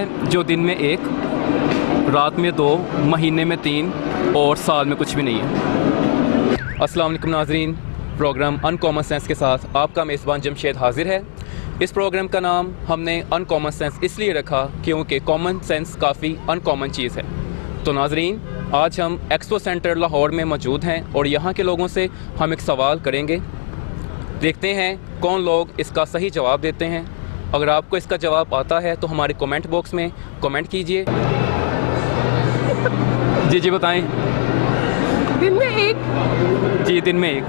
है जो दिन में एक, रात में दो, महीने में तीन और साल में कुछ भी नहीं है? अस्सलाम वालेकुम नाज़रीन, प्रोग्राम अनकॉमन सेंस के साथ आपका मेज़बान जमशेद हाजिर है। इस प्रोग्राम का नाम हमने अनकॉमन सेंस इसलिए रखा क्योंकि कॉमन सेंस काफ़ी अनकॉमन चीज़ है। तो नाज़रीन, आज हम एक्सपो सेंटर लाहौर में मौजूद हैं और यहाँ के लोगों से हम एक सवाल करेंगे। देखते हैं कौन लोग इसका सही जवाब देते हैं। अगर आपको इसका जवाब आता है तो हमारे कमेंट बॉक्स में कमेंट कीजिए। जी बताएं। दिन में एक, जी दिन में एक,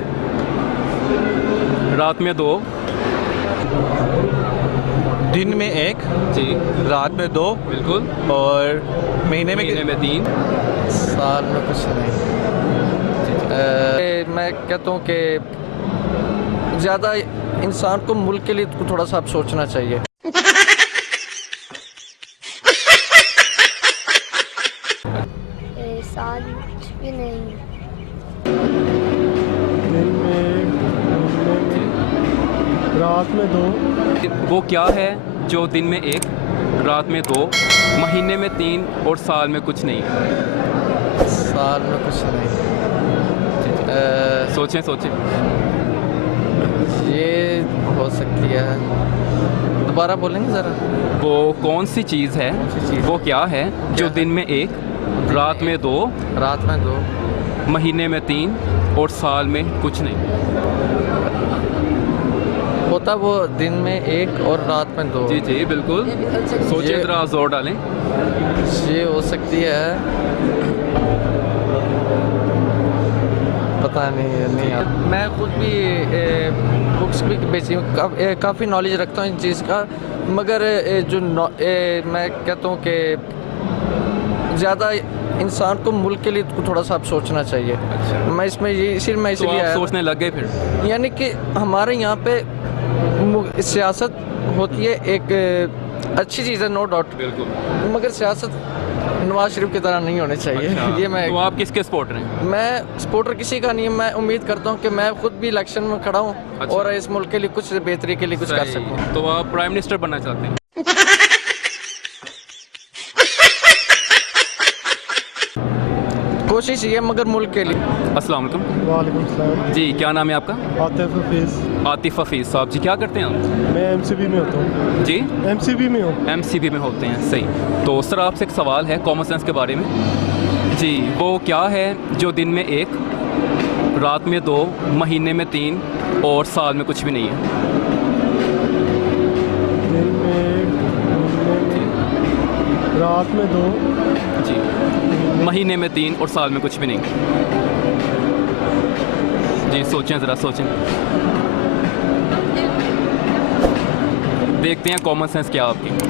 रात में दो, दिन में एक, जी रात में दो, बिल्कुल, और महीने में तीन, साल में कुछ नहीं। मैं कहता हूँ कि ज़्यादा इंसान को मुल्क के लिए थोड़ा सा अब सोचना चाहिए। साल में कुछ भी नहीं। दिन में, रात में दो। वो क्या है जो दिन में एक, रात में दो, महीने में तीन और साल में कुछ नहीं है? साल में कुछ नहीं। सोचें सोचें। ये हो सकती है, दोबारा बोलेंगे ज़रा। वो कौन सी चीज़ है, वो क्या है जो दिन में एक, रात में दो, रात में दो, महीने में तीन और साल में कुछ नहीं? होता वो दिन में एक और रात में दो। जी बिल्कुल, सोचें ये- ज़रा, जोर डालें। ये हो सकती है, पता नहीं यार। मैं खुद भी बुक्स भी बेची हूँ, काफ़ी नॉलेज रखता हूँ इन चीज़ का, मगर मैं कहता हूँ कि ज़्यादा इंसान को मुल्क के लिए थोड़ा सा अब सोचना चाहिए। अच्छा, मैं इसमें ये तो इसीलिए आप आया। सोचने लग गए फिर? यानी कि हमारे यहाँ पे सियासत होती है, एक अच्छी चीज़ है, नो डाउट, बिल्कुल। मगर सियासत नवाज शरीफ की तरह नहीं होनी चाहिए। अच्छा, ये मैं तो आप किसके सपोर्टर हैं? मैं सपोर्टर किसी का नहीं है। मैं उम्मीद करता हूँ कि मैं खुद भी इलेक्शन में खड़ा हूँ अच्छा। और इस मुल्क के लिए कुछ बेहतरी के लिए कुछ कर सही। सकूँ। तो आप प्राइम मिनिस्टर बनना चाहते हैं? कोशिश ये मगर मुल्क के लिए। अस्सलाम वालेकुम। वालेकुम सलाम। जी, क्या नाम है आपका? आतिफ हफीज़। आतिफ हफीज़ साहब जी, क्या करते हैं आप? मैं एमसीबी में होता हूँ। जी एमसीबी में हूँ। एमसीबी में होते हैं, सही। तो सर आपसे एक सवाल है कॉमन सेंस के बारे में। जी, वो क्या है जो दिन में एक, रात में दो, महीने में तीन और साल में कुछ भी नहीं है? दिन में, रात में दो, जी, महीने में तीन और साल में कुछ भी नहीं। जी सोचें ज़रा, सोचें। देखते हैं कॉमन सेंस क्या आपकी। दिन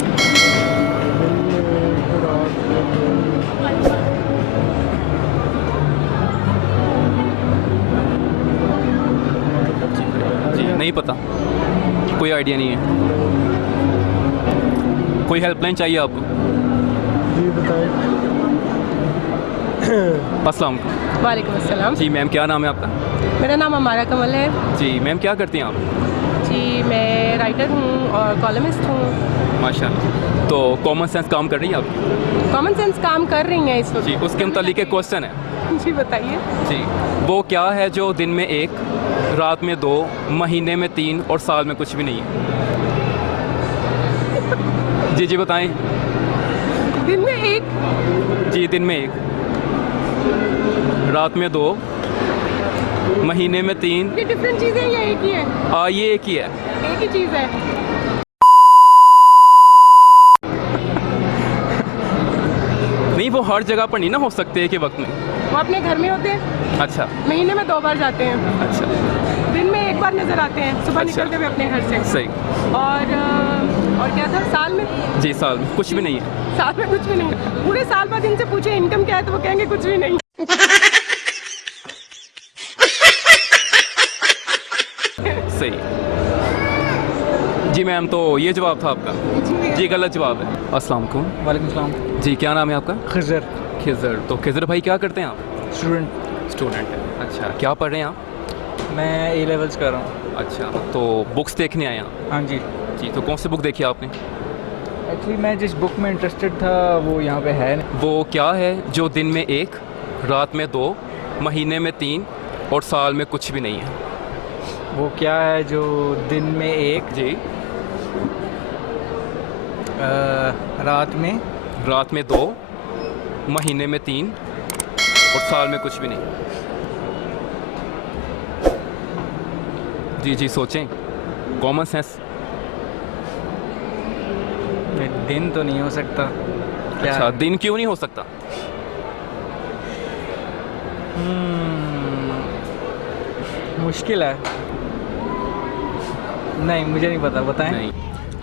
में, रात में दो। जी नहीं पता, कोई आइडिया नहीं है? कोई हेल्पलाइन चाहिए आपको? जी बताएं। अस्सलाम वालेकुम। वालेकुम अस्सलाम। जी मैम, क्या नाम है आपका? मेरा नाम अमारा कमल है। जी मैम, क्या करती हैं आप? जी मैं राइटर हूँ और कॉलमिस्ट हूँ। माशाल्लाह। तो कॉमन सेंस काम कर रही है आप? कॉमन सेंस काम कर रही हैं इस वक्त। जी, उसके मुतालिक एक क्वेश्चन है। जी बताइए। जी, वो क्या है जो दिन में एक, रात में दो, महीने में तीन और साल में कुछ भी नहीं है? जी बताएं। दिन में एक, जी दिन में एक, रात में दो, महीने में तीन। ये डिफरेंट चीज़ें या एक ही है? ये एक ही है। एक ही चीज़ है। नहीं, वो हर जगह पर नहीं ना हो सकते एक ही वक्त में। वो अपने घर में होते हैं, अच्छा महीने में 2 बार जाते हैं, अच्छा, दिन में 1 बार नज़र आते हैं सुबह अच्छा। निकलते हुए अपने घर से। सही। और क्या था साल में? जी साल में कुछ भी नहीं है। साल में कुछ भी नहीं है। पूरे साल बाद इनसे पूछे इनकम क्या है तो वो कहेंगे कुछ भी नहीं। सही। जी मैम, तो ये जवाब था आपका? जी गलत जवाब है। अस्सलाम वालेकुम। वालेकुम सलाम। जी क्या नाम है आपका? खिज़र। खिज़र। तो खिज़र भाई क्या करते हैं आप? स्टूडेंट। स्टूडेंट है। अच्छा, क्या पढ़ रहे हैं आप? मैं ए लेवल्स कर रहा हूँ। अच्छा, तो बुक्स देखने आए हैं आप? हाँ जी। जी, तो कौन सी बुक देखी आपने? एक्चुअली मैं जिस बुक में इंटरेस्टेड था वो यहाँ पे है नहीं। वो क्या है जो दिन में एक, रात में दो, महीने में तीन और साल में कुछ भी नहीं है? वो क्या है जो दिन में एक, जी। रात में दो, महीने में तीन और साल में कुछ भी नहीं। जी जी सोचें, कॉमन सेंस। दिन तो नहीं हो सकता। क्या अच्छा, है? दिन क्यों नहीं हो सकता? मुश्किल है। नहीं, मुझे नहीं पता, बताएं। नहीं।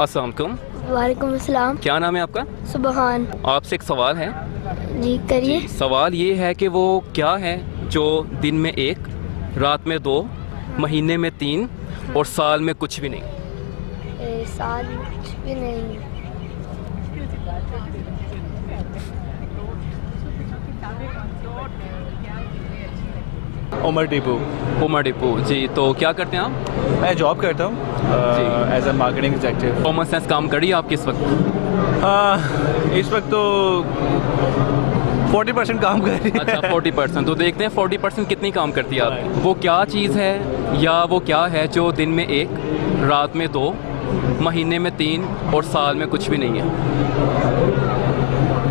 अस्सलाम वालेकुम, वालेकुम अस्सलाम। क्या नाम है आपका? सुबहान। आपसे एक सवाल है। जी करिए। सवाल ये है कि वो क्या है जो दिन में एक, रात में दो, महीने में तीन और साल में कुछ भी नहीं? साल में कुछ भी नहीं। उमर टीपू। उमर डिपो जी। तो क्या करते हैं आप? मैं जॉब करता हूँ as a marketing executive. Common sense काम करी आपकी इस वक्त? इस वक्त तो 40% काम कर रही है। अच्छा 40%। तो देखते हैं 40% कितनी काम करती है आपकी। वो क्या चीज़ है या वो क्या है जो दिन में एक, रात में दो, महीने में तीन और साल में कुछ भी नहीं है?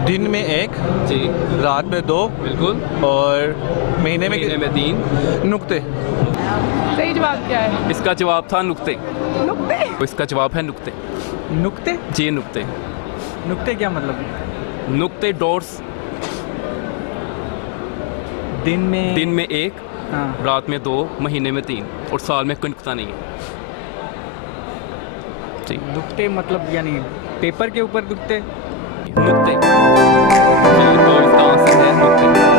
दिन में एक, जी रात में दो बिल्कुल, और महीने महीने में तीन। नुक्ते। सही जवाब क्या है? इसका जवाब था नुक्ते। नुक्ते। तो इसका जवाब है नुक्ते। नुक्ते? जी नुक्ते। नुक्ते क्या मतलब? नुक्ते, डॉट्स। दिन में एक, हाँ। रात में दो, महीने में तीन और साल में कोई नुक्ता नहीं है। जी नुक्ते मतलब यानी पेपर के ऊपर नुक्ते। नुक्ते। जी, तो इसका आंसर है नुक्ते।